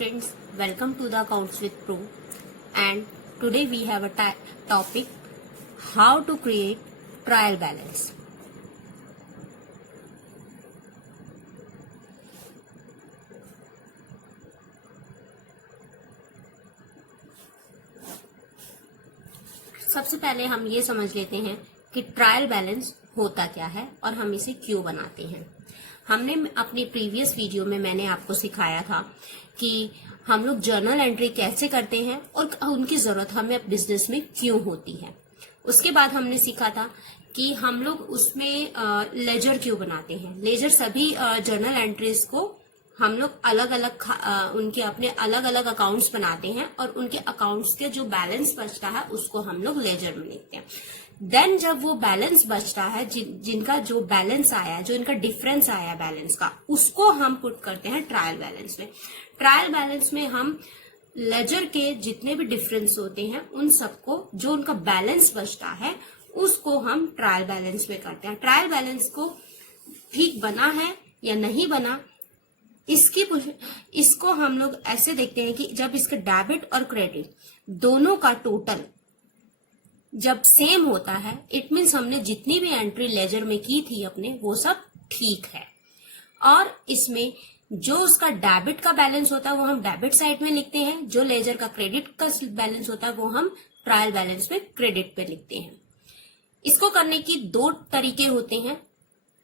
friends, welcome to the Accounts with Pro, and today we have a topic how to create trial balance. सबसे पहले हम ये समझ लेते हैं कि ट्रायल बैलेंस होता क्या है और हम इसे क्यों बनाते हैं। हमने अपनी प्रीवियस वीडियो में मैंने आपको सिखाया था कि हम लोग जर्नल एंट्री कैसे करते हैं और उनकी जरूरत हमें बिजनेस में क्यों होती है। उसके बाद हमने सीखा था कि हम लोग उसमें लेजर क्यों बनाते हैं। लेजर सभी जर्नल एंट्रीज को हम लोग अलग अलग उनके अपने अलग अलग अकाउंट्स बनाते हैं और उनके अकाउंट्स के जो बैलेंस बचता है उसको हम लोग लेजर में लिखते हैं। देन जब वो बैलेंस बचता है जिनका जो बैलेंस आया, जो इनका डिफरेंस आया बैलेंस का, उसको हम पुट करते हैं ट्रायल बैलेंस में। ट्रायल बैलेंस में हम लेजर के जितने भी डिफरेंस होते हैं उन सबको, जो उनका बैलेंस बचता है उसको हम ट्रायल बैलेंस में करते हैं। ट्रायल बैलेंस को ठीक बना है या नहीं बना, इसको हम लोग ऐसे देखते हैं कि जब इसका डेबिट और क्रेडिट दोनों का टोटल जब सेम होता है, इट मीन्स हमने जितनी भी एंट्री लेजर में की थी अपने, वो सब ठीक है। और इसमें जो उसका डेबिट का बैलेंस होता है वो हम डेबिट साइड में लिखते हैं, जो लेजर का क्रेडिट का बैलेंस होता है वो हम ट्रायल बैलेंस में क्रेडिट पे लिखते हैं। इसको करने की दो तरीके होते हैं।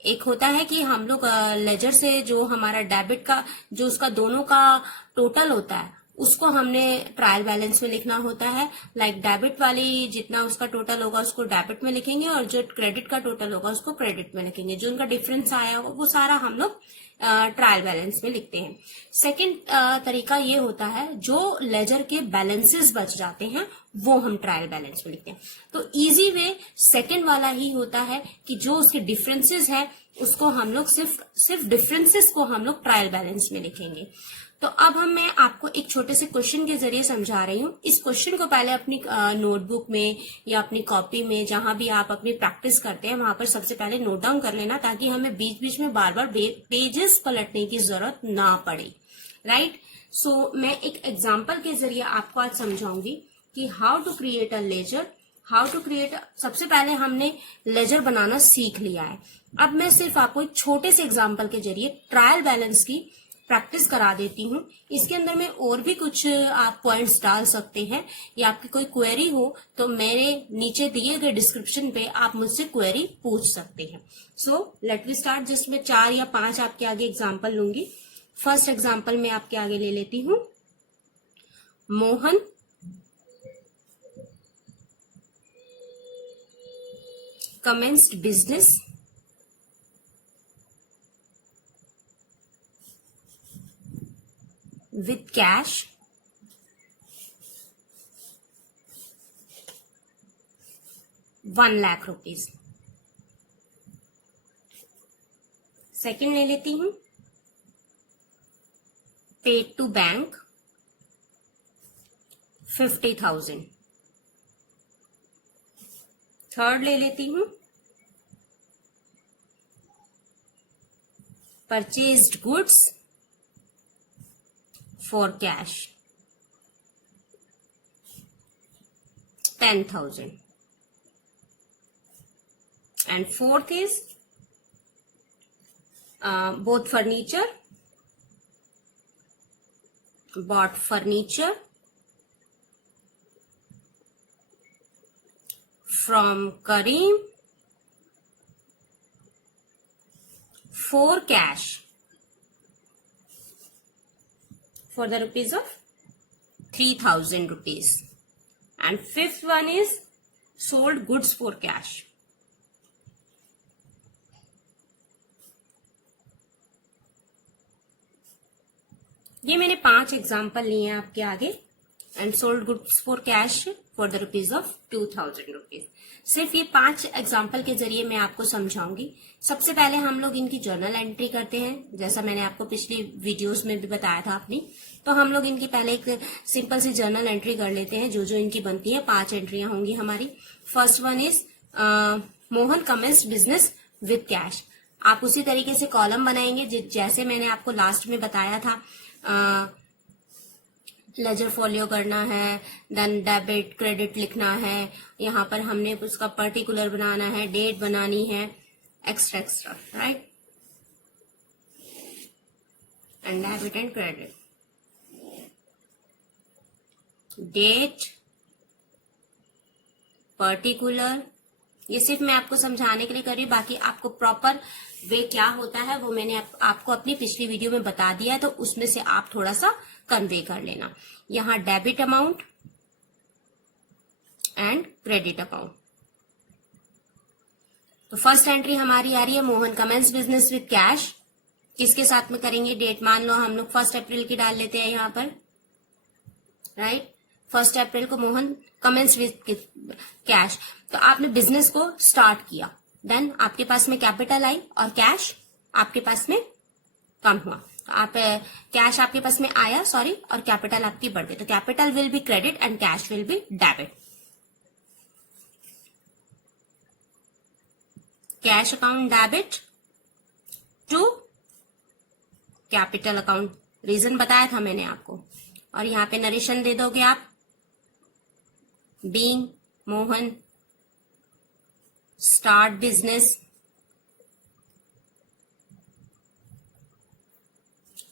एक होता है कि हम लोग लेजर से जो हमारा डेबिट का जो उसका दोनों का टोटल होता है उसको हमने ट्रायल बैलेंस में लिखना होता है। लाइक डेबिट वाली जितना उसका टोटल होगा उसको डेबिट में लिखेंगे और जो क्रेडिट का टोटल होगा उसको क्रेडिट में लिखेंगे। जो उनका डिफरेंस आया होगा वो सारा हम लोग ट्रायल बैलेंस में लिखते हैं। सेकंड तरीका ये होता है, जो लेजर के बैलेंसेस बच जाते हैं वो हम ट्रायल बैलेंस में लिखते हैं। तो इजी वे सेकंड वाला ही होता है कि जो उसके डिफरेंसेस है उसको हम लोग सिर्फ डिफरेंसेस को हम लोग ट्रायल बैलेंस में लिखेंगे। तो अब मैं आपको एक छोटे से क्वेश्चन के जरिए समझा रही हूँ। इस क्वेश्चन को पहले अपनी नोटबुक में या अपनी कॉपी में, जहां भी आप अपनी प्रैक्टिस करते हैं वहां पर सबसे पहले नोट डाउन कर लेना, ताकि हमें बीच बीच में बार बार पेजेस पलटने की जरूरत ना पड़े। राइट। सो मैं एक एग्जाम्पल के जरिए आपको आज समझाऊंगी कि how to create a ledger, how to create. सबसे पहले हमने लेजर बनाना सीख लिया है। अब मैं सिर्फ आपको एक छोटे से एग्जाम्पल के जरिए ट्रायल बैलेंस की प्रैक्टिस करा देती हूँ। इसके अंदर में और भी कुछ आप पॉइंट्स डाल सकते हैं, या आपकी कोई क्वेरी हो तो मेरे नीचे दिए गए डिस्क्रिप्शन पे आप मुझसे क्वेरी पूछ सकते हैं। So let we start. Just मैं 4 या 5 आपके आगे एग्जाम्पल लूंगी। फर्स्ट एग्जाम्पल मैं आपके आगे ले लेती हूँ। Mohan commenced business with cash ₹1,00,000। Second ले लेती हूं, पेड टू बैंक 50,000। थर्ड ले लेती हूं, purchased goods for cash 10,000। and fourth is bought furniture from Kareem for cash for the rupees of 3,000 rupees। and fifth one is sold goods for cash। ये मैंने 5 example लिए हैं आपके आगे। And sold goods for cash for the rupees of 2,000 rupees. सिर्फ ये 5 example के जरिए मैं आपको समझाऊंगी। सबसे पहले हम लोग इनकी जर्नल एंट्री करते हैं, जैसा मैंने आपको पिछली वीडियोस में भी बताया था अपनी। तो हम लोग इनकी पहले एक सिंपल सी जर्नल एंट्री कर लेते हैं, जो जो इनकी बनती है। 5 एंट्रियां होंगी हमारी। First one is Mohan commenced business with cash. आप उसी तरीके से कॉलम बनाएंगे जैसे मैंने आपको लास्ट में बताया था। लेजर फॉलियो करना है, देन डेबिट क्रेडिट लिखना है, यहाँ पर हमने उसका पर्टिकुलर बनाना है, डेट बनानी है, extra extra, right, and debit and credit, date, particular, ये सिर्फ मैं आपको समझाने के लिए कर रही हूँ, बाकी आपको प्रॉपर वे क्या होता है वो मैंने आपको अपनी पिछली वीडियो में बता दिया है, तो उसमें से आप थोड़ा सा कन्वे कर लेना। यहाँ debit amount and credit account. तो फर्स्ट एंट्री हमारी आ रही है Mohan commence business with cash. किसके साथ में करेंगे? डेट मान लो हम लोग 1 अप्रैल की डाल लेते हैं यहाँ पर, राइट। 1 अप्रैल को मोहन कमेंस विद कैश। तो आपने बिजनेस को स्टार्ट किया, देन आपके पास में कैपिटल आई और कैश आपके पास में कम हुआ, तो आप कैश आपके पास में आया, सॉरी, और कैपिटल आपकी बढ़ गई, तो capital will be credit and cash will be debit. Cash account debit to capital account, reason बताया था मैंने आपको। और यहां पे नरेशन दे दोगे आप, being Mohan start business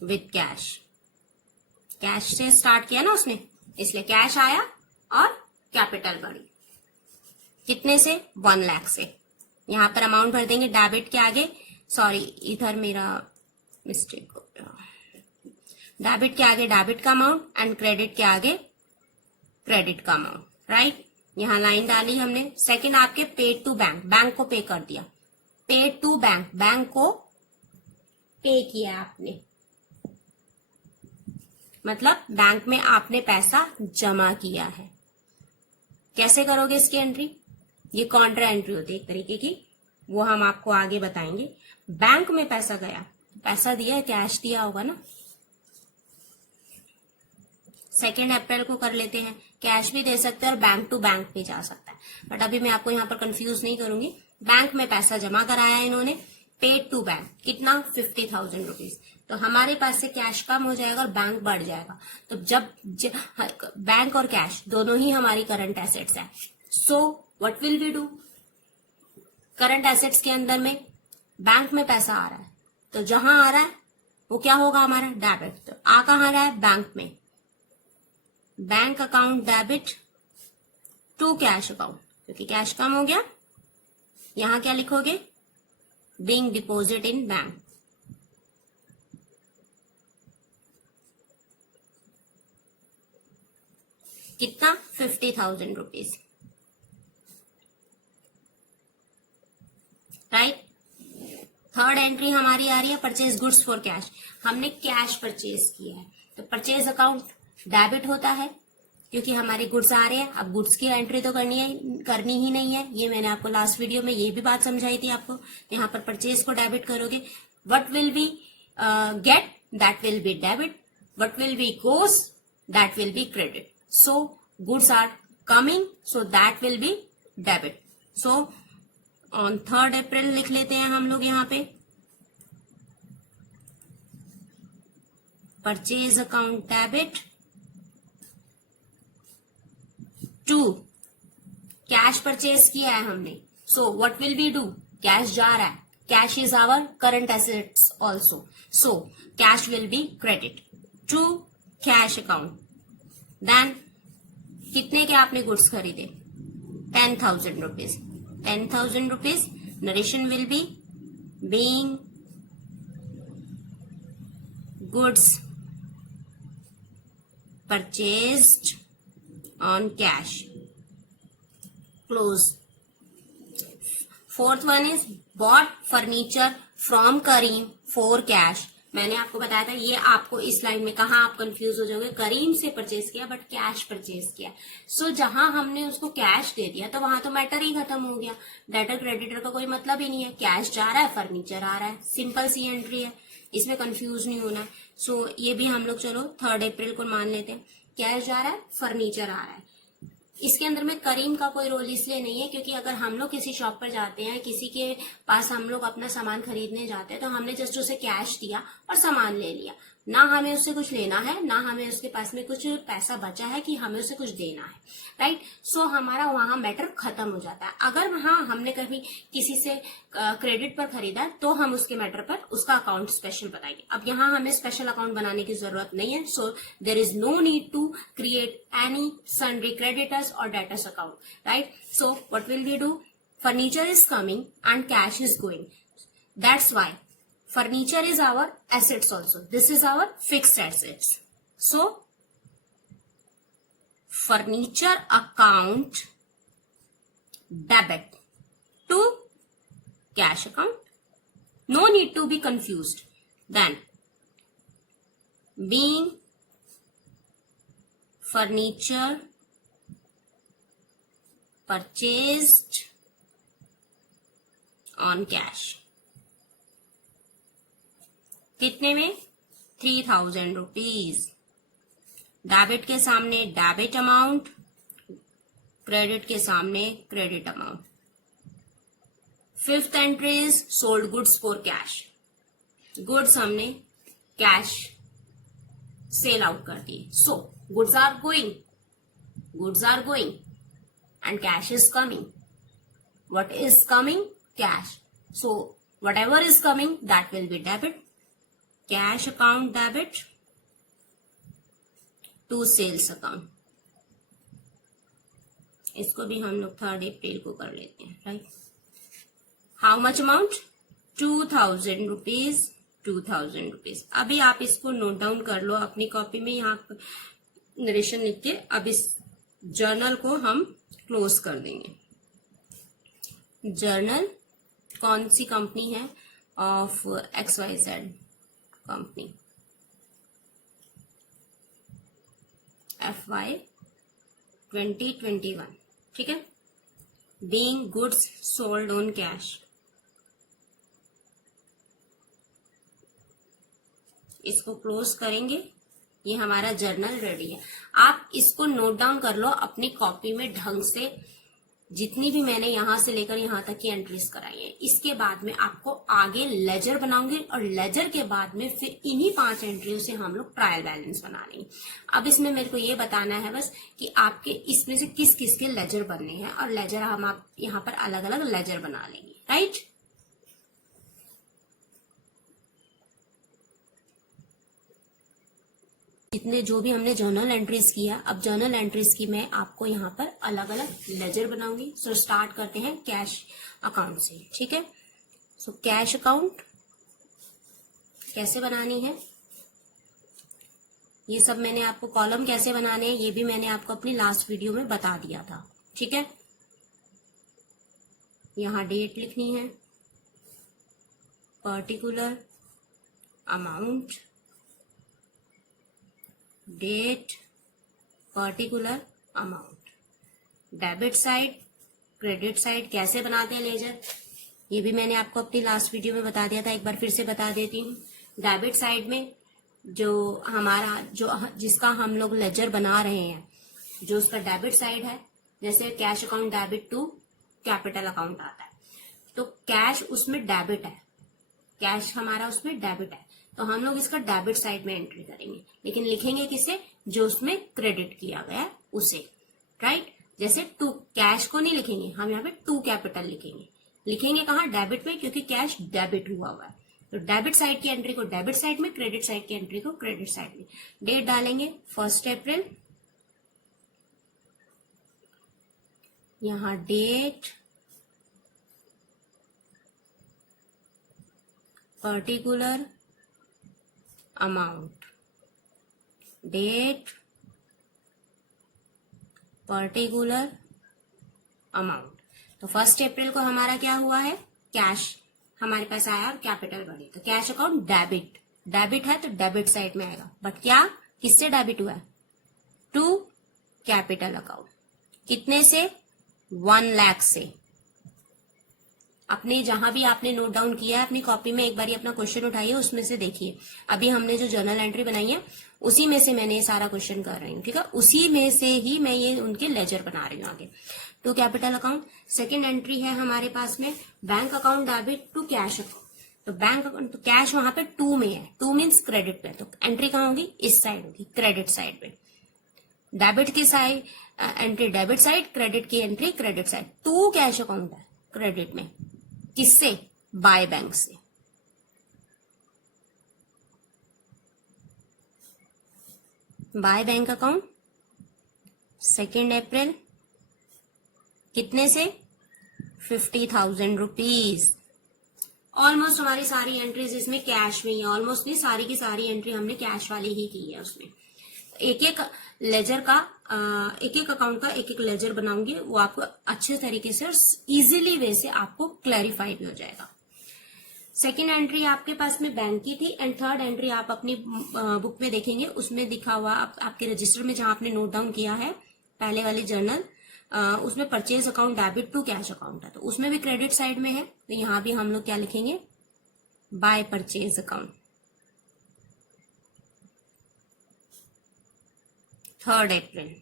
with cash. Cash से स्टार्ट किया ना उसने, इसलिए कैश आया और कैपिटल बढ़ी। कितने से? 1 लाख से। यहां पर अमाउंट भर देंगे डेबिट के आगे, सॉरी इधर मेरा मिस्टेक हो गया, डेबिट के आगे डेबिट का अमाउंट एंड क्रेडिट के आगे क्रेडिट का अमाउंट, राइट। यहां लाइन डाली हमने। सेकंड आपके पेड टू बैंक, बैंक को पे कर दिया, पेड टू बैंक, बैंक को पे किया आपने, मतलब बैंक में आपने पैसा जमा किया है। कैसे करोगे इसकी एंट्री? ये कॉन्ट्रा एंट्री होती है एक तरीके की, वो हम आपको आगे बताएंगे। बैंक में पैसा गया, पैसा दिया, कैश दिया होगा ना। 2 अप्रैल को कर लेते हैं, कैश भी दे सकते हैं और बैंक टू बैंक भी जा सकता है, बट अभी मैं आपको यहाँ पर कंफ्यूज नहीं करूंगी। बैंक में पैसा जमा कराया इन्होंने, पेड टू बैंक, कितना? 50,000 रुपीज। तो हमारे पास से कैश कम हो जाएगा और बैंक बढ़ जाएगा। तो जब बैंक और कैश दोनों ही हमारी करंट एसेट्स है, so what will we do? Current assets के अंदर में बैंक में पैसा आ रहा है, तो जहां आ रहा है वो क्या होगा हमारा? डेबिट। तो आ कहां रहा है? बैंक में। Bank account debit to cash account, क्योंकि कैश कम हो गया। यहां क्या लिखोगे? Being deposit in bank. कितना? 50,000 रुपीज, राइट। थर्ड एंट्री हमारी आ रही है परचेज गुड्स फॉर कैश। हमने कैश परचेज किया है, तो परचेज अकाउंट डेबिट होता है, क्योंकि हमारे गुड्स आ रहे हैं। अब गुड्स की एंट्री तो करनी ही नहीं है, ये मैंने आपको लास्ट वीडियो में ये भी बात समझाई थी आपको। यहाँ पर परचेज को डेबिट करोगे, what will be get, that will be debit, what will be goes, that will be credit. So goods are coming, so that will be debit. So on 3 April लिख लेते हैं हम लोग यहाँ पे, purchase account debit to cash purchase किया है हमने, so what will be do? Cash जा रहा है, cash is our current assets also, so cash will be credit to cash account. Then कितने के आपने गुड्स खरीदे? 10,000 rupees. 10,000 rupees, narration will be being goods purchased on cash, close. Fourth one is bought furniture from Kareem for cash. मैंने आपको बताया था, ये आपको इस लाइन में कहा आप कंफ्यूज हो जाओगे, करीम से परचेज किया बट कैश परचेज किया। सो जहां हमने उसको कैश दे दिया तो वहां तो मैटर ही खत्म हो गया, डेटर क्रेडिटर का कोई मतलब ही नहीं है। कैश जा रहा है, फर्नीचर आ रहा है, सिंपल सी एंट्री है, इसमें कंफ्यूज नहीं होना है। सो ये भी हम लोग चलो 3 अप्रैल को मान लेते हैं, कैश जा रहा है, फर्नीचर आ रहा है। इसके अंदर में करीम का कोई रोल इसलिए नहीं है क्योंकि अगर हम लोग किसी शॉप पर जाते हैं, किसी के पास हम लोग अपना सामान खरीदने जाते हैं, तो हमने जस्ट उसे कैश दिया और सामान ले लिया, ना हमें उससे कुछ लेना है, ना हमें उसके पास में कुछ पैसा बचा है कि हमें उसे कुछ देना है, राइट। सो हमारा वहां मैटर खत्म हो जाता है। अगर वहां हमने कभी किसी से क्रेडिट पर खरीदा तो हम उसके मैटर पर उसका अकाउंट स्पेशल बताएंगे। अब यहाँ हमें स्पेशल अकाउंट बनाने की जरूरत नहीं है, so there is no need to create any sundry creditors और debtors account, right. So what will we do, furniture is coming and cash is going, that's why furniture is our assets also. This is our fixed assets. So, furniture account debit to cash account. No need to be confused. Then, being furniture purchased on cash. कितने में, 3000 rupees. Debit के सामने debit amount, credit के सामने credit amount. Fifth entry is sold goods for cash. Goods हमने cash sale out कर दिए। So goods are going and cash is coming. What is coming, cash. So whatever is coming that will be debit. Cash account debit to sales account. इसको भी हम लोग 3 April को कर लेते हैं, right. How much amount, 2000 rupees, 2000 rupees. अभी आप इसको नोट डाउन कर लो अपनी कॉपी में, यहाँ नरेशन लिख के। अब इस जर्नल को हम क्लोज कर देंगे। जर्नल कौन सी कंपनी है, ऑफ XYZ कंपनी, FY 2021, ठीक है। Being goods sold on cash. इसको क्लोज करेंगे, ये हमारा जर्नल रेडी है। आप इसको नोट डाउन कर लो अपनी कॉपी में ढंग से, जितनी भी मैंने यहां से लेकर यहां तक की एंट्रीज कराई है। इसके बाद में आपको आगे लेजर बनाऊंगी और लेजर के बाद में फिर इन्हीं 5 एंट्रियों से हम लोग ट्रायल बैलेंस बना लेंगे। अब इसमें मेरे को ये बताना है बस कि आपके इसमें से किस किस के लेजर बनने हैं, और लेजर हम आप यहाँ पर अलग अलग लेजर बना लेंगे, राइट। जितने जो भी हमने जर्नल एंट्रीज किया, अब जर्नल एंट्रीज की मैं आपको यहाँ पर अलग अलग लेजर बनाऊंगी। सो स्टार्ट करते हैं कैश अकाउंट से, ठीक है। सो कैश अकाउंट कैसे बनानी है, ये सब मैंने आपको, कॉलम कैसे बनाने हैं ये भी मैंने आपको अपनी लास्ट वीडियो में बता दिया था, ठीक है। यहाँ डेट लिखनी है, particular amount, date, particular amount. Debit side, credit side कैसे बनाते हैं लेजर, ये भी मैंने आपको अपनी लास्ट वीडियो में बता दिया था, एक बार फिर से बता देती हूँ। डेबिट साइड में जो हमारा जिसका हम लोग लेजर बना रहे हैं, जो उसका डेबिट साइड है, जैसे cash account debit to capital account आता है, तो कैश उसमें डेबिट है, कैश हमारा उसमें डेबिट है, तो हम लोग इसका डेबिट साइड में एंट्री करेंगे, लेकिन लिखेंगे किसे, जो उसमें क्रेडिट किया गया है उसे, राइट। जैसे टू, कैश को नहीं लिखेंगे हम, यहाँ पे टू कैपिटल लिखेंगे कहाँ, डेबिट में, क्योंकि कैश डेबिट हुआ है। तो डेबिट साइड की एंट्री को डेबिट साइड में, क्रेडिट साइड की एंट्री को क्रेडिट साइड में। डेट डालेंगे 1 अप्रैल, यहाँ date, particular amount, date, particular amount. तो 1 अप्रैल को हमारा क्या हुआ है, कैश हमारे पास आया और कैपिटल बनी, तो कैश अकाउंट डेबिट है तो डेबिट साइड में आएगा, बट क्या किससे डेबिट हुआ है, टू कैपिटल अकाउंट। कितने से, 1 लाख से। अपने जहां भी आपने नोट डाउन किया है अपनी कॉपी में एक बार अपना क्वेश्चन उठाइए, उसमें से देखिए। अभी हमने जो जर्नल एंट्री बनाई है उसी में से मैंने ये सारा क्वेश्चन कर रही हूँ, ठीक है। उसी में से ही मैं ये उनके लेजर बना रही हूँ आगे। To capital account, second entry है हमारे पास में bank account debit to cash account. तो बैंक अकाउंट, तो कैश वहां पे 2 में है, 2 मीन्स क्रेडिट पे, तो एंट्री कहाँ होगी, इस साइड होगी, क्रेडिट साइड पे। डेबिट की side entry debit side, credit की entry credit side. 2 cash account है क्रेडिट में, किससे, बाय बैंक से। बाय बैंक अकाउंट 2 अप्रैल, कितने से, 50,000 रुपीज। ऑलमोस्ट हमारी सारी एंट्रीज इसमें कैश में ही है, ऑलमोस्ट नहीं, सारी की सारी एंट्री हमने कैश वाली ही की है उसमें। एक एक लेजर का, एक एक अकाउंट का एक एक लेजर बनाऊंगी, वो आपको अच्छे तरीके से और इजीली वे से आपको क्लैरिफाई भी हो जाएगा। सेकेंड एंट्री आपके पास में बैंक की थी, एंड थर्ड एंट्री आप अपनी बुक में देखेंगे, उसमें दिखा हुआ आपके रजिस्टर में जहां आपने नोट डाउन किया है पहले वाली जर्नल, उसमें purchase account debit to cash account है, तो उसमें भी क्रेडिट साइड में है, तो यहां भी हम लोग क्या लिखेंगे, बाय परचेज अकाउंट 3 अप्रैल,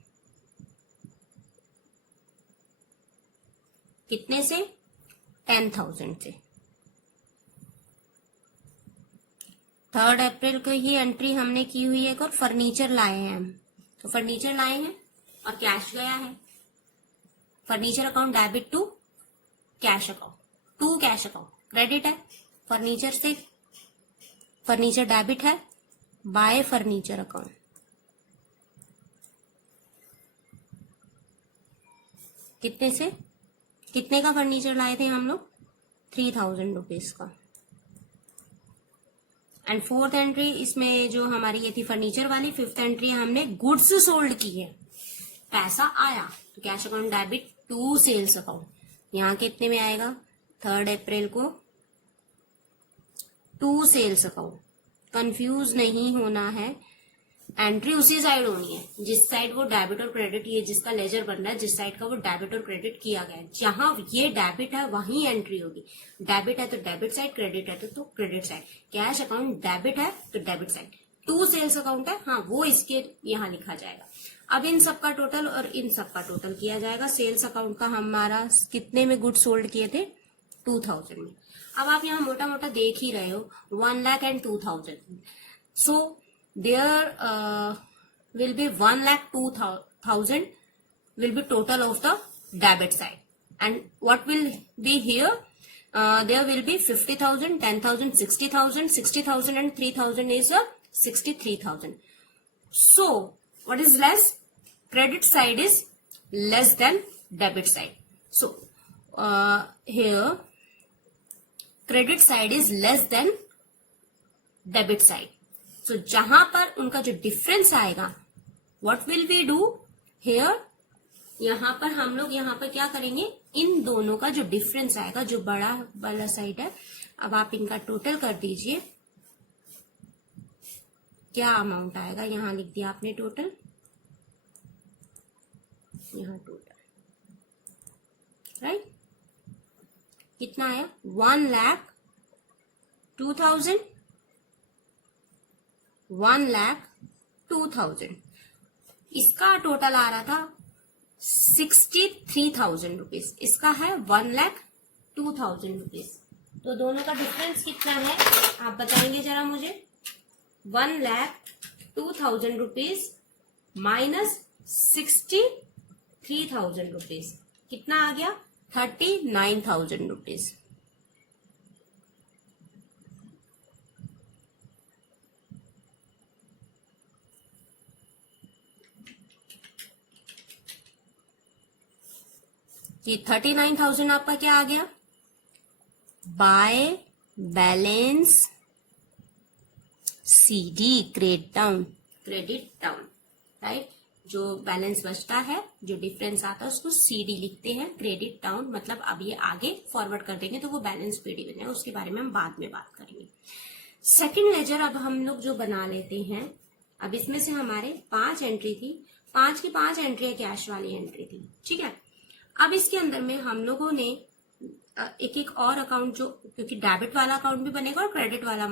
कितने से, 10,000 से। 3 अप्रैल को ही एंट्री हमने की हुई है, और फर्नीचर लाए हैं हम, तो फर्नीचर लाए हैं और कैश गया है, furniture account debit to cash account, to cash account, credit है फर्नीचर से, फर्नीचर डेबिट है, बाय फर्नीचर अकाउंट, कितने से, कितने का फर्नीचर लाए थे हम लोग, 3,000 रुपीज का। एंड फोर्थ एंट्री इसमें जो हमारी ये थी फर्नीचर वाली, फिफ्थ एंट्री हमने गुड्स सोल्ड की है, पैसा आया, तो cash account debit to sales account, यहाँ कितने में आएगा, 3 अप्रैल को टू सेल्स अकाउंट। कंफ्यूज नहीं होना है, एंट्री उसी साइड होनी है जिस साइड वो डेबिट और क्रेडिट, ये जिसका लेजर बन रहा है जिस साइड का वो डेबिट और क्रेडिट किया गया है, जहां ये डेबिट है वहीं एंट्री होगी। डेबिट है तो डेबिट साइड, क्रेडिट है तो credit side. Cash account debit है तो debit side, to sales account है, हाँ वो इसके यहाँ लिखा जाएगा। अब इन सब का टोटल और इन सब का टोटल किया जाएगा। सेल्स अकाउंट का हमारा कितने में गुड सोल्ड किए थे, 2,000 में। अब आप यहाँ मोटा मोटा देख ही रहे हो, 1 lakh and 2,000, so there will be 1,02,000 will be total of the debit side, and what will be here, there will be 50,000, 10,000, 60,000, 60,000 and 3,000 is 63,000. So what is less, credit side is less than debit side. So here credit side is less than debit side. So जहां पर उनका जो difference आएगा, what will we do here, यहां पर हम लोग यहाँ पर क्या करेंगे, इन दोनों का जो डिफरेंस आएगा, जो बड़ा वाला साइड है, अब आप इनका टोटल कर दीजिए, क्या अमाउंट आएगा, यहां लिख दिया आपने टोटल, यहां टोटल, राइट, कितना आया, 1,02,000, 1,02,000, इसका टोटल आ रहा था 63,000 रुपीज, इसका है 1,02,000 रुपीज। तो दोनों का डिफरेंस कितना है आप बताएंगे जरा मुझे, 1,02,000 रुपीज माइनस 63,000 रुपीज, कितना आ गया, 39,000 रुपीज। ये 39,000 आपका क्या आ गया, by balance CD, credit down, right, जो बैलेंस बचता है, जो डिफरेंस आता है उसको CD लिखते हैं, क्रेडिट डाउन, मतलब अब ये आगे फॉरवर्ड कर देंगे तो वो बैलेंस PD बनेगा, उसके बारे में हम बाद में बात करेंगे। सेकंड लेजर अब हम लोग जो बना लेते हैं, अब इसमें से हमारे 5 एंट्री थी, 5 की 5 एंट्री कैश वाली एंट्री थी, ठीक है। अब इसके अंदर में हम लोगों ने एक एक और अकाउंट, जो क्योंकि डेबिट वाला अकाउंट भी बनेगा और क्रेडिट वाला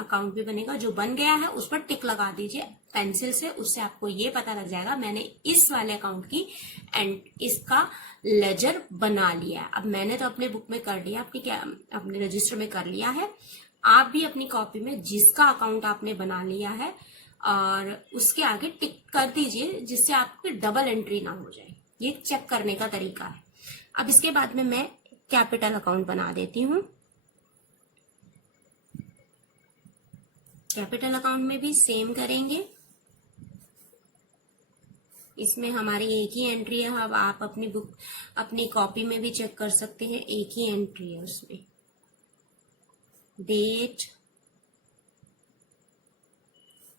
अकाउंट भी बनेगा, जो बन गया है उस पर टिक लगा दीजिए पेंसिल से, उससे आपको ये पता लग जाएगा मैंने इस वाले अकाउंट की एंड इसका लेजर बना लिया है। अब मैंने तो अपने बुक में कर लिया, अपने रजिस्टर में कर लिया है, आप भी अपनी कॉपी में जिसका अकाउंट आपने बना लिया है और उसके आगे टिक कर दीजिए, जिससे आपकी डबल एंट्री ना हो जाए। ये चेक करने का तरीका है। अब इसके बाद में मैं कैपिटल अकाउंट बना देती हूँ। कैपिटल अकाउंट में भी सेम करेंगे। इसमें हमारी एक ही एंट्री है। अब आप अपनी बुक, अपनी कॉपी में भी चेक कर सकते हैं, एक ही एंट्री है उसमें। Date,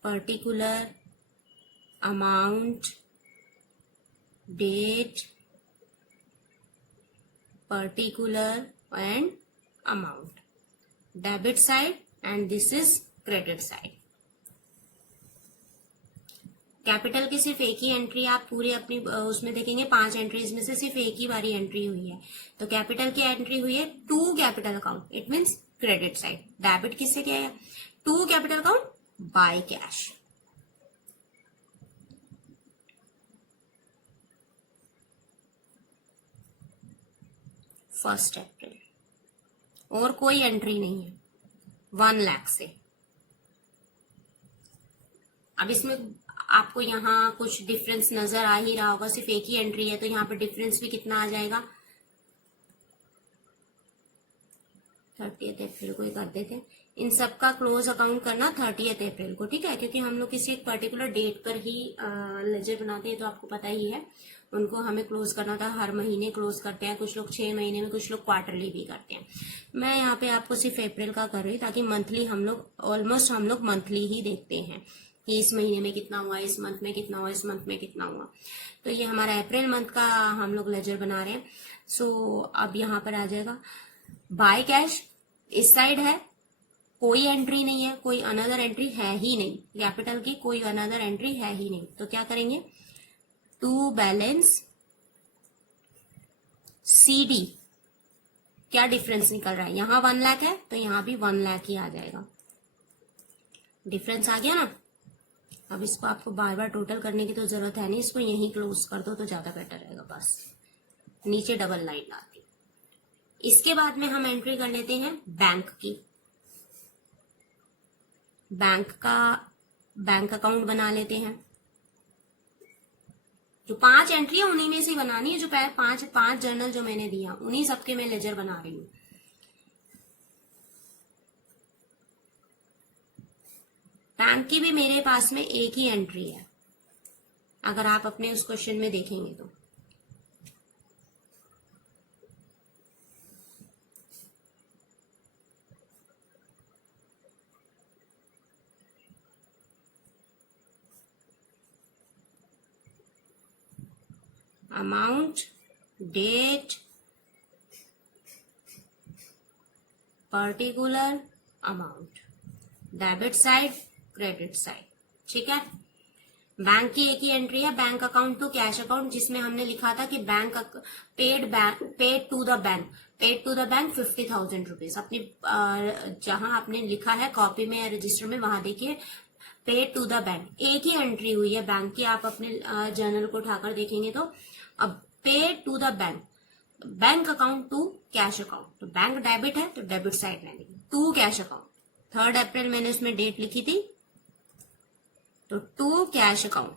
particular, amount, date, particular and amount, debit side and this is credit side. Capital की सिर्फ एक ही एंट्री आप पूरे अपनी उसमें देखेंगे, 5 एंट्रीज में से सिर्फ एक ही बारी एंट्री हुई है। तो कैपिटल की एंट्री हुई है to capital account, it means credit side. Debit किससे क्या है? To capital account by cash. First April, और कोई एंट्री नहीं है 1 लाख से। अब इसमें आपको यहाँ कुछ डिफरेंस नजर आ ही रहा होगा, सिर्फ एक ही एंट्री है तो यहाँ पे डिफरेंस भी कितना आ जाएगा, 30 अप्रैल को ही कर देते हैं। इन सबका क्लोज अकाउंट करना 30 अप्रैल को, ठीक है, क्योंकि हम लोग किसी एक पर्टिकुलर डेट पर ही लेजर बनाते हैं, तो आपको पता ही है। उनको हमें क्लोज करना था, हर महीने क्लोज करते हैं, कुछ लोग 6 महीने में, कुछ लोग क्वार्टरली भी करते हैं। मैं यहाँ पे आपको सिर्फ अप्रैल का कर रही हूँ, ताकि मंथली हम लोग ऑलमोस्ट हम लोग मंथली ही देखते हैं कि इस महीने में कितना हुआ, इस मंथ में कितना हुआ, इस मंथ में कितना हुआ। तो ये हमारा अप्रैल मंथ का हम लोग लेजर बना रहे हैं। सो अब यहाँ पर आ जाएगा बाय कैश, इस साइड है, कोई एंट्री नहीं है, कोई अनदर एंट्री है ही नहीं, कैपिटल की कोई अनदर एंट्री है ही नहीं। तो क्या करेंगे, टू बैलेंस CD, क्या डिफरेंस निकल रहा है, यहाँ 1 लाख है तो यहाँ भी 1 लाख ही आ जाएगा। डिफरेंस आ गया ना। अब इसको आपको बार बार टोटल करने की तो जरूरत है नहीं, इसको यहीं क्लोज कर दो तो ज्यादा बेटर रहेगा। बस नीचे डबल लाइन डालती। इसके बाद में हम एंट्री कर लेते हैं बैंक की। बैंक अकाउंट बना लेते हैं। जो 5 एंट्री है उन्हीं में से बनानी है, जो पांच जर्नल जो मैंने दिया उन्हीं सबके मैं लेजर बना रही हूँ। बैंक की भी मेरे पास में एक ही एंट्री है, अगर आप अपने उस क्वेश्चन में देखेंगे तो। Amount, date, particular, amount, debit side, credit side, ठीक है। बैंक की एक ही एंट्री है, bank account to cash account, जिसमें हमने लिखा था कि paid to the bank 50,000 rupees. अपनी जहां आपने लिखा है कॉपी में या रजिस्टर में, वहां देखिए पेड टू द बैंक, एक ही एंट्री हुई है बैंक की। आप अपने जर्नल को उठाकर देखेंगे तो अब paid to the bank account to cash account, तो बैंक डेबिट है तो डेबिट साइड लेंगे, टू कैश अकाउंट। 3 अप्रैल मैंने उसमें डेट लिखी थी, तो टू कैश अकाउंट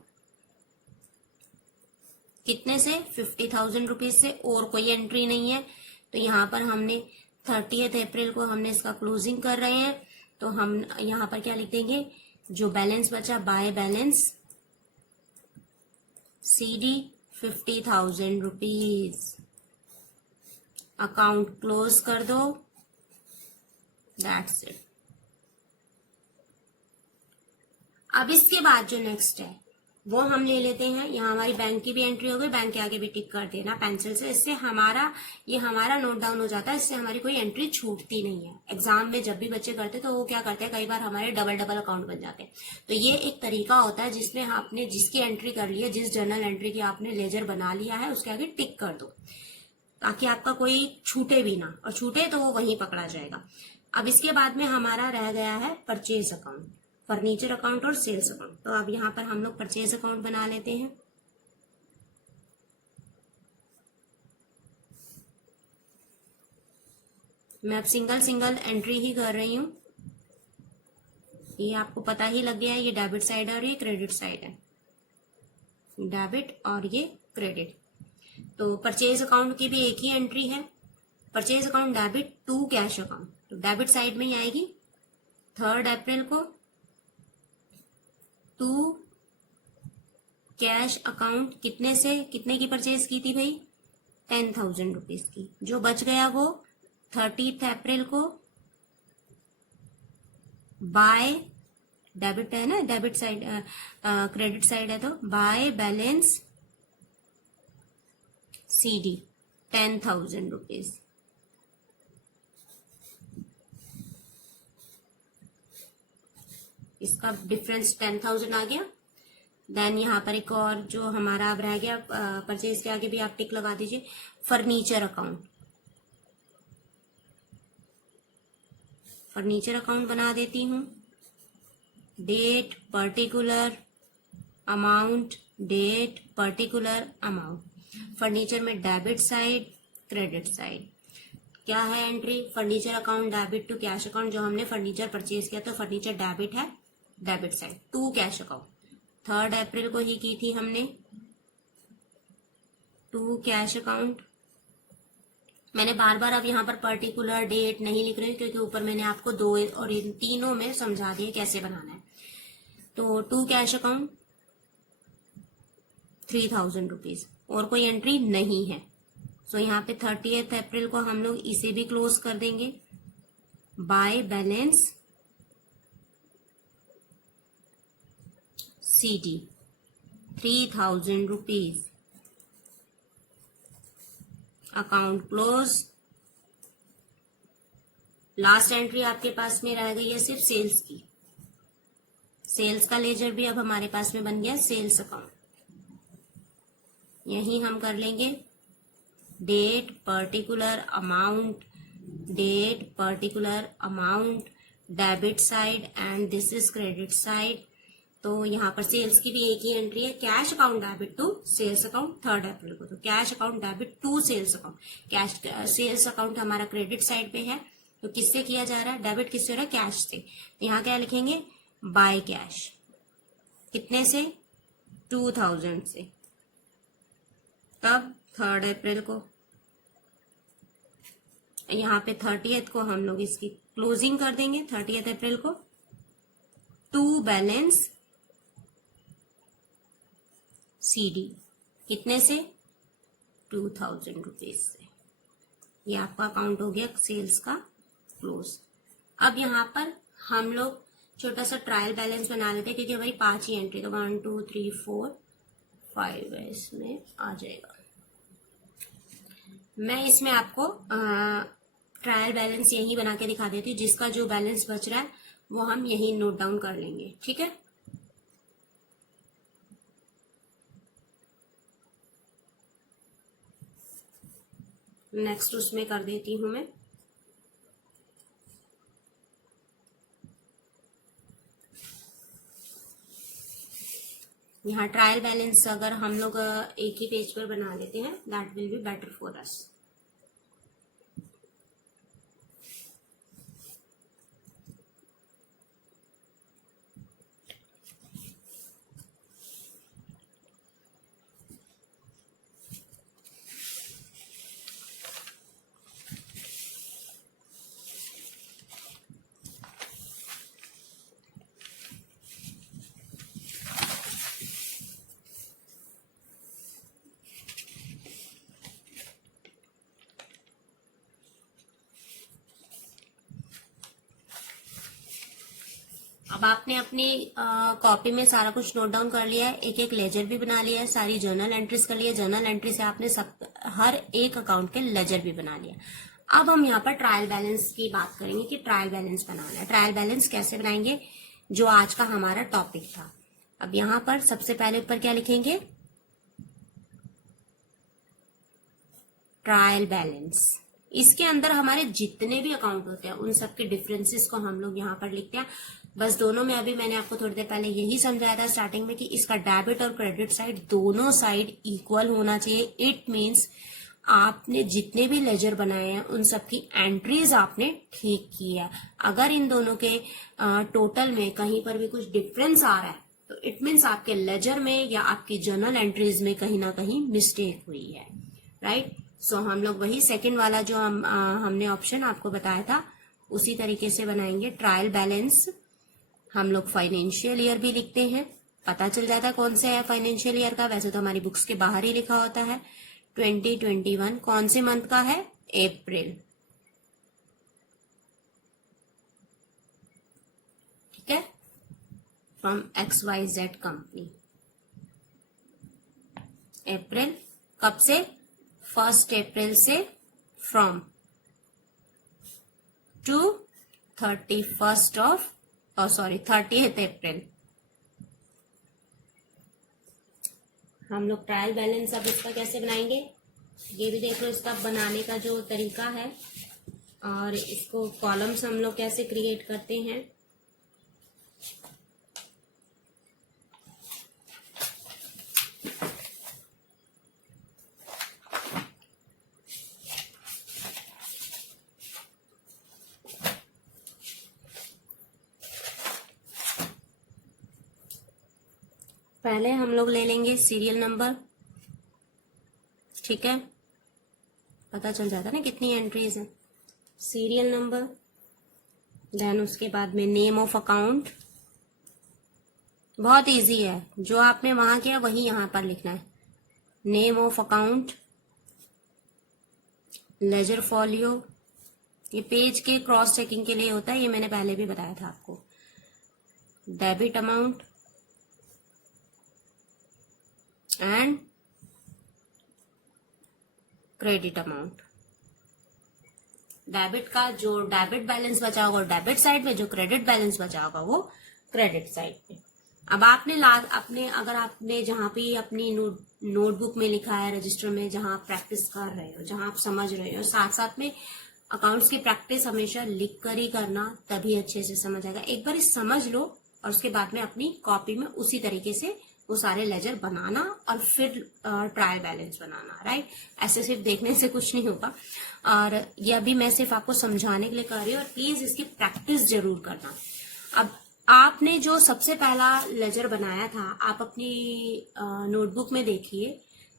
कितने से, 50,000 रुपीज से, और कोई एंट्री नहीं है। तो यहाँ पर हमने 30 अप्रैल को हमने इसका क्लोजिंग कर रहे हैं, तो हम यहाँ पर क्या लिख देंगे, जो बैलेंस बचा by balance CD 50,000 rupees, account close कर दो, दैट्स इट। अब इसके बाद जो नेक्स्ट है वो हम ले लेते हैं। यहाँ हमारी बैंक की भी एंट्री हो गई, बैंक के आगे भी टिक कर देना पेंसिल से, इससे हमारा नोट डाउन हो जाता है, इससे हमारी कोई एंट्री छूटती नहीं है। एग्जाम में जब भी बच्चे करते तो वो क्या करते हैं, कई बार हमारे डबल अकाउंट बन जाते हैं। तो ये एक तरीका होता है जिसमें आपने जिसकी एंट्री कर ली है, जिस जर्नल एंट्री की आपने लेजर बना लिया है, उसके आगे टिक कर दो, ताकि आपका कोई छूटे भी ना, और छूटे तो वो वहीं पकड़ा जाएगा। अब इसके बाद में हमारा रह गया है परचेज अकाउंट, फर्नीचर अकाउंट और सेल्स अकाउंट। तो अब यहाँ पर हम लोग परचेज अकाउंट बना लेते हैं। मैं अब सिंगल एंट्री ही कर रही हूँ। ये आपको पता ही लग गया है, ये डेबिट साइड है और ये क्रेडिट साइड है, डेबिट और ये क्रेडिट। तो परचेज अकाउंट की भी एक ही एंट्री है, purchase account debit to cash account, तो डेबिट साइड में ही आएगी। 3 अप्रैल को टू कैश अकाउंट कितने से कितने की परचेज की थी भाई, 10,000 रुपीज की। जो बच गया वो 30 अप्रैल को बाय, डेबिट है ना, डेबिट साइड, क्रेडिट साइड है, तो बाय बैलेंस CD 10,000 रुपीज। इसका डिफरेंस 10,000 आ गया। देन यहाँ पर एक और जो हमारा अब रह गया, परचेज के आगे भी आप टिक लगा दीजिए, फर्नीचर अकाउंट। फर्नीचर अकाउंट बना देती हूं, date particular amount, date particular amount. Furniture में डेबिट साइड क्रेडिट साइड क्या है entry, furniture account debit to cash account. जो हमने फर्नीचर परचेज किया तो फर्नीचर डेबिट है, debit side to cash account. 3 April को ही की थी हमने, टू कैश अकाउंट। मैंने बार बार अब यहाँ पर पर्टिकुलर डेट नहीं लिख रही क्योंकि ऊपर मैंने आपको 2 और इन तीनों में समझा दिया कैसे बनाना है। तो टू कैश अकाउंट 3,000 रुपीज, और कोई एंट्री नहीं है। सो यहाँ पे 30 अप्रैल को हम लोग इसे भी क्लोज कर देंगे, by balance CD 3,000 rupees, account close. Last entry आपके पास में रह गई है सिर्फ सेल्स की। सेल्स का लेजर भी अब हमारे पास में बन गया सेल्स अकाउंट। यही हम कर लेंगे date particular amount, date particular amount, debit side and this is credit side. तो यहाँ पर सेल्स की भी एक ही एंट्री है, cash account debit to sales account 3 April को। तो cash account debit to sales account, cash sales account हमारा क्रेडिट साइड पे है, तो किससे किया जा रहा है, डेबिट किससे हो रहा है, कैश से। तो यहाँ क्या लिखेंगे, बाय कैश, कितने से, 2,000 से। तब 3 अप्रैल को, यहाँ पे 30th को हम लोग इसकी क्लोजिंग कर देंगे। 30th अप्रैल को टू बैलेंस CD कितने से, 2,000 रुपीज से। ये आपका अकाउंट हो गया सेल्स का क्लोज। अब यहाँ पर हम लोग छोटा सा ट्रायल बैलेंस बना लेते हैं क्योंकि हमारी 5 ही एंट्री, तो 1 2 3 4 5 है, इसमें आ जाएगा। मैं इसमें आपको ट्रायल बैलेंस यही बना के दिखा देती हूँ, जिसका जो बैलेंस बच रहा है वो हम यही नोट डाउन कर लेंगे, ठीक है। नेक्स्ट उसमें कर देती हूं मैं, यहाँ ट्रायल बैलेंस अगर हम लोग एक ही पेज पर बना लेते हैं, that will be better for us. अब आपने अपनी कॉपी में सारा कुछ नोट डाउन कर लिया है, एक एक लेजर भी बना लिया है, सारी जर्नल एंट्रीज कर लिया है। जर्नल एंट्री से आपने हर एक अकाउंट के लेजर भी बना लिया। अब हम यहाँ पर ट्रायल बैलेंस की बात करेंगे कि ट्रायल बैलेंस बनाना है। ट्रायल बैलेंस कैसे बनाएंगे, जो आज का हमारा टॉपिक था। अब यहाँ पर सबसे पहले ऊपर क्या लिखेंगे, ट्रायल बैलेंस। इसके अंदर हमारे जितने भी अकाउंट होते हैं उन सबके डिफरेंसेस को हम लोग यहाँ पर लिखते हैं। बस दोनों में अभी मैंने आपको थोड़ी देर पहले यही समझाया था स्टार्टिंग में कि इसका डेबिट और क्रेडिट साइड दोनों साइड इक्वल होना चाहिए। इट मीन्स आपने जितने भी लेजर बनाए हैं उन सब की एंट्रीज आपने ठीक की है। अगर इन दोनों के टोटल में कहीं पर भी कुछ डिफरेंस आ रहा है तो इट मीन्स आपके लेजर में या आपकी जर्नल एंट्रीज में कहीं ना कहीं मिस्टेक हुई है, राइट। सो हम लोग वही सेकंड वाला जो हमने ऑप्शन आपको बताया था उसी तरीके से बनाएंगे। ट्रायल बैलेंस हम लोग फाइनेंशियल ईयर भी लिखते हैं, पता चल जाता है कौन से है फाइनेंशियल ईयर का। वैसे तो हमारी बुक्स के बाहर ही लिखा होता है। 2021 कौन से मंथ का है? अप्रैल, ठीक है, फ्रॉम XYZ कंपनी। अप्रैल कब से? 1 अप्रैल से फ्रॉम टू 30th अप्रैल। हम लोग ट्रायल बैलेंस अब इसका कैसे बनाएंगे ये भी देख लो। इसका बनाने का जो तरीका है और इसको कॉलम्स हम लोग कैसे क्रिएट करते हैं। पहले हम लोग ले लेंगे सीरियल नंबर, ठीक है, पता चल जाता है ना कितनी एंट्रीज हैं। सीरियल नंबर, देन उसके बाद में नेम ऑफ अकाउंट। बहुत इजी है, जो आपने वहां किया वही यहां पर लिखना है। Name of account, ledger folio, ये पेज के क्रॉस चेकिंग के लिए होता है, ये मैंने पहले भी बताया था आपको। Debit amount and credit amount. Debit का जो डेबिट बैलेंस बचा होगा डेबिट साइड में, जो क्रेडिट बैलेंस बचा होगा वो क्रेडिट साइड पे। अब आपने अगर आपने जहां पे अपनी नोटबुक में लिखा है, रजिस्टर में, जहां आप प्रैक्टिस कर रहे हो, जहां आप समझ रहे हो, साथ साथ में अकाउंट्स की प्रैक्टिस हमेशा लिख कर ही करना, तभी अच्छे से समझ आएगा। एक बार समझ लो और उसके बाद में अपनी कॉपी में उसी तरीके से वो सारे लेजर बनाना और फिर ट्रायल बैलेंस बनाना, राइट। ऐसे सिर्फ देखने से कुछ नहीं होगा। और ये अभी मैं सिर्फ आपको समझाने के लिए कर रही हूँ, और प्लीज इसकी प्रैक्टिस जरूर करना। अब आपने जो सबसे पहला लेजर बनाया था, आप अपनी नोटबुक में देखिए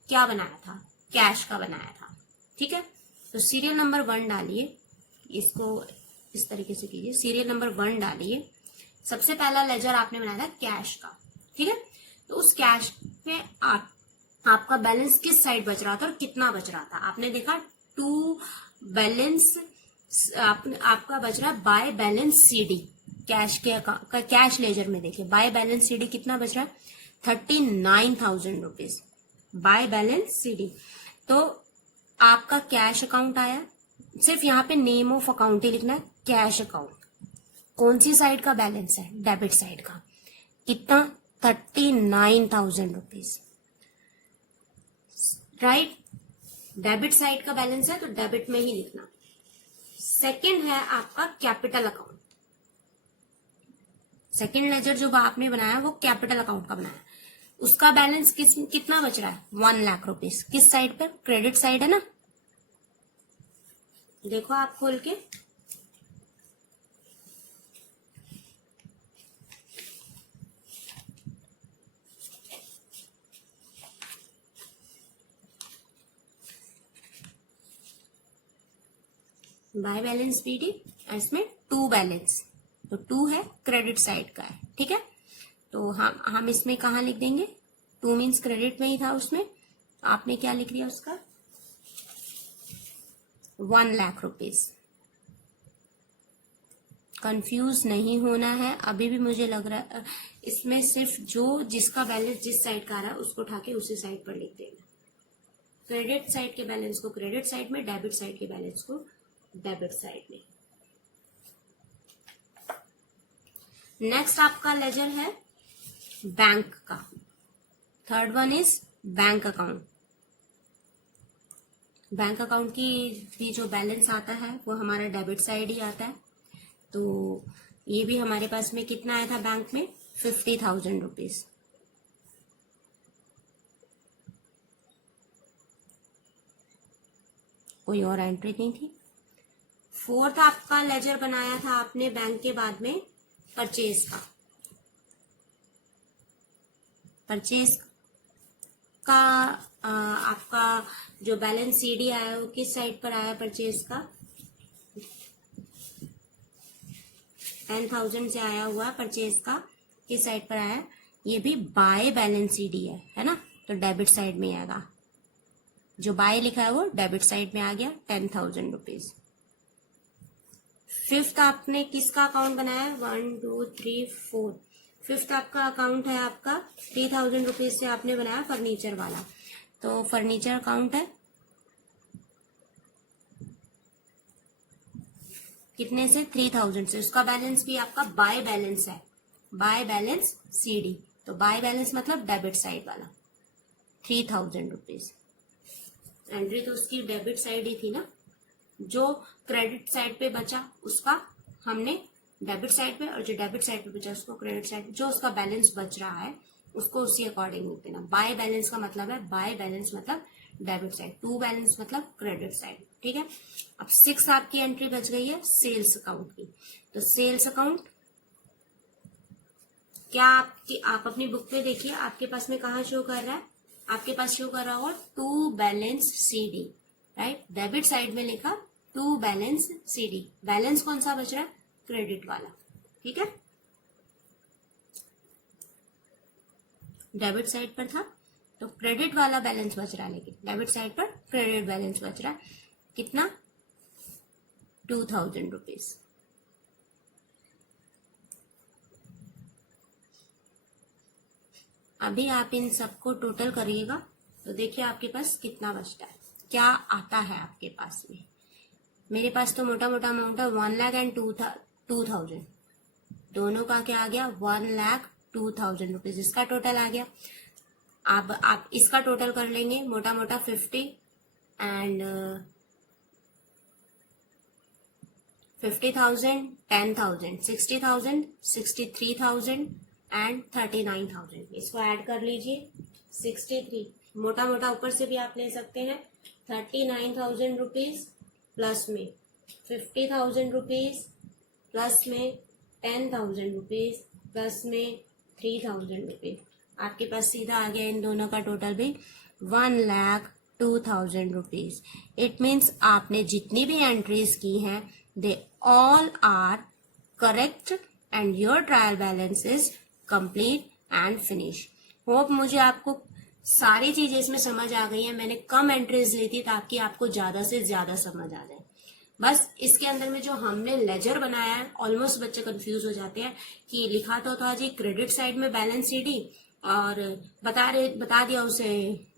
क्या बनाया था, कैश का बनाया था, ठीक है। तो सीरियल नंबर 1 डालिए, इसको इस तरीके से कीजिए। सीरियल नंबर 1 डालिए, सबसे पहला लेजर आपने बनाया था कैश का, ठीक है। तो उस कैश में आपका बैलेंस किस साइड बच रहा था और कितना बच रहा था? आपने देखा टू बैलेंस आपका बच रहा है by balance CD. Cash ledger में देखिए बाय बैलेंस सीडी कितना बच रहा है? 39,000 रुपीज बाय बैलेंस सीडी। तो आपका कैश अकाउंट आया, सिर्फ यहाँ पे नेम ऑफ अकाउंट ही लिखना है, कैश अकाउंट। कौन सी साइड का बैलेंस है? डेबिट साइड का। कितना? 39,000 रुपीज, राइट। डेबिट साइड का बैलेंस है तो डेबिट में ही लिखना। सेकंड है आपका कैपिटल अकाउंट। सेकंड लेजर जो आपने बनाया वो कैपिटल अकाउंट का बनाया, उसका बैलेंस कितना बच रहा है? 1 लाख रुपीज। किस साइड पर? क्रेडिट साइड है ना, देखो आप खोल के। बाय बैलेंस बीडी, इसमें 2 बैलेंस, तो 2 है क्रेडिट साइड का है, ठीक है। तो हम इसमें कहा लिख देंगे? 2 मीन्स क्रेडिट में ही था, उसमें आपने क्या लिख दिया उसका? 1 लाख रुपीज। कंफ्यूज नहीं होना है, अभी भी मुझे लग रहा है इसमें सिर्फ जिसका बैलेंस जिस साइड का आ रहा है उसको उठा के उसी साइड पर लिख देना। क्रेडिट साइड के बैलेंस को क्रेडिट साइड में, डेबिट साइड के बैलेंस को डेबिट साइड में। नेक्स्ट आपका लेजर है बैंक का। Third one is bank account. Bank account की भी जो बैलेंस आता है वो हमारा डेबिट साइड ही आता है। तो ये भी हमारे पास में कितना आया था बैंक में? 50,000 रुपीज। कोई और एंट्री नहीं थी। फोर्थ आपका लेजर बनाया था आपने बैंक के बाद में परचेज का। परचेज का आपका जो बैलेंस सीडी आया वो किस साइड पर आया परचेज का? 10,000 से आया हुआ परचेज का किस साइड पर आया? ये भी बाय बैलेंस सीडी है ना, तो डेबिट साइड में आएगा। जो बाय लिखा है वो डेबिट साइड में आ गया 10,000 रुपीज। फिफ्थ आपने किसका अकाउंट बनाया? 1 2 3 4। फिफ्थ आपका अकाउंट है आपका 3,000 रुपीज से आपने बनाया फर्नीचर वाला, तो फर्नीचर अकाउंट है कितने से? 3,000 से। उसका बैलेंस भी आपका बाय बैलेंस है, बाय बैलेंस सीडी, तो बाय बैलेंस मतलब डेबिट साइड वाला 3,000 रुपीज। एंट्री तो उसकी डेबिट साइड ही थी ना, जो क्रेडिट साइड पे बचा उसका हमने डेबिट साइड पे, और जो डेबिट साइड पे बचा उसको क्रेडिट साइड, जो उसका बैलेंस बच रहा है उसको उसी अकॉर्डिंग लिख देना। बाय बैलेंस का मतलब है, बाय बैलेंस मतलब डेबिट साइड, टू बैलेंस मतलब क्रेडिट साइड, ठीक है। अब 6 आपकी एंट्री बच गई है सेल्स अकाउंट की। तो सेल्स अकाउंट क्या आप अपनी बुक पे देखिए, आपके पास में कहाँ शो कर रहा है? आपके पास शो कर रहा होगा to balance CD, right. Debit side में लिखा टू बैलेंस सीडी, बैलेंस कौन सा बच रहा है? क्रेडिट वाला, ठीक है। डेबिट साइड पर था तो क्रेडिट वाला बैलेंस बच रहा है, लेकिन डेबिट साइड पर क्रेडिट बैलेंस बच रहा है कितना? 2,000 रुपीज। अभी आप इन सबको टोटल करिएगा तो देखिए आपके पास कितना बचता है, क्या आता है आपके पास में। मेरे पास तो मोटा मोटा अमाउंट है 1 लाख एंड 2,000, दोनों का क्या आ गया? 1,02,000 रुपीज, इसका टोटल आ गया। अब आप इसका टोटल कर लेंगे मोटा मोटा 50 एंड 50,000, 10,000, 60,000, 63,000 एंड 39,000। इसको ऐड कर लीजिए 63, मोटा मोटा ऊपर से भी आप ले सकते हैं 39,000 रुपीज प्लस में 50,000 रुपीज प्लस में 10,000 रुपीज प्लस में 3,000 रुपीज। आपके पास सीधा आ गया इन दोनों का टोटल भी 1,02,000 रुपीज। इट मीन्स आपने जितनी भी एंट्रीज की हैं they all are correct and your trial balance is complete and finish. Hope मुझे आपको सारी चीजें इसमें समझ आ गई है। मैंने कम एंट्रीज ली थी ताकि आपको ज्यादा से ज्यादा समझ आ जाए। बस इसके अंदर में जो हमने लेजर बनाया है, ऑलमोस्ट बच्चे कंफ्यूज हो जाते हैं कि लिखा तो था जी क्रेडिट साइड में बैलेंस सीडी और बता दिया उसे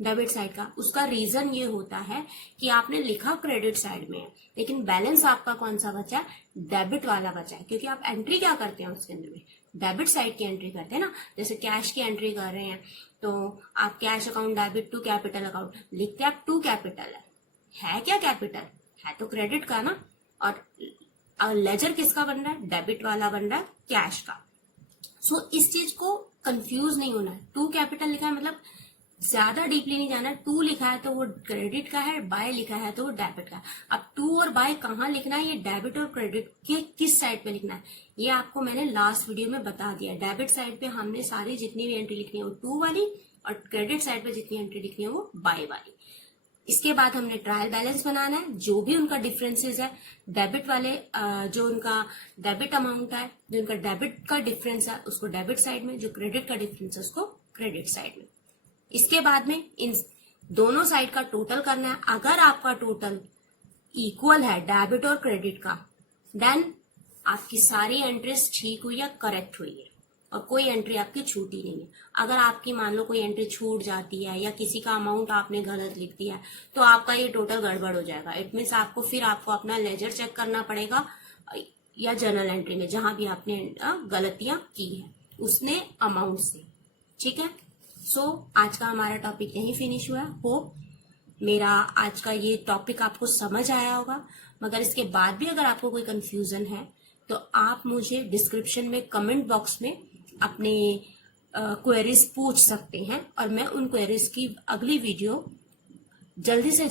डेबिट साइड का। उसका रीजन ये होता है कि आपने लिखा क्रेडिट साइड में है लेकिन बैलेंस आपका कौन सा बचा है? डेबिट वाला बचा है, क्योंकि आप एंट्री क्या करते हैं उसके अंदर में? डेबिट साइड की एंट्री करते हैं ना। जैसे कैश की एंट्री कर रहे हैं तो आप cash account debit to capital account लिखते हैं, आप टू कैपिटल है क्या कैपिटल है तो क्रेडिट का ना। और लेजर किसका बन रहा है? डेबिट वाला बन रहा है, कैश का। सो इस चीज को कंफ्यूज नहीं होना है। टू कैपिटल लिखा है मतलब ज्यादा डीपली नहीं जाना है। टू लिखा है तो वो क्रेडिट का है, बाय लिखा है तो वो डेबिट का है। अब टू और बाय कहाँ लिखना है? ये डेबिट और क्रेडिट के किस साइड पे लिखना है ये आपको मैंने लास्ट वीडियो में बता दिया। डेबिट साइड पे हमने सारी जितनी भी एंट्री लिखनी है वो टू वाली, और क्रेडिट साइड पे जितनी एंट्री लिखनी है वो बाय वाली। इसके बाद हमने ट्रायल बैलेंस बनाना है, जो भी उनका डिफरेंसेस है। डेबिट वाले जो उनका डेबिट अमाउंट है, जो उनका डेबिट का डिफरेंस है उसको डेबिट साइड में, जो क्रेडिट का डिफरेंस है उसको क्रेडिट साइड में। इसके बाद में इन दोनों साइड का टोटल करना है। अगर आपका टोटल इक्वल है डेबिट और क्रेडिट का, देन आपकी सारी एंट्रीज ठीक हुई या करेक्ट हुई है और कोई एंट्री आपकी छूटी नहीं है। अगर आपकी मान लो कोई एंट्री छूट जाती है या किसी का अमाउंट आपने गलत लिख दिया है तो आपका ये टोटल गड़बड़ हो जाएगा। इट मीन्स आपको अपना लेजर चेक करना पड़ेगा या जर्नल एंट्री में जहां भी आपने गलतियां की है उसने अमाउंट से, ठीक है। सो आज का हमारा टॉपिक यहीं फिनिश हुआ। होप मेरा आज का ये टॉपिक आपको समझ आया होगा। मगर इसके बाद भी अगर आपको कोई कंफ्यूजन है तो आप मुझे डिस्क्रिप्शन में कमेंट बॉक्स में अपने क्वेरीज पूछ सकते हैं और मैं उन क्वेरीज की अगली वीडियो जल्दी से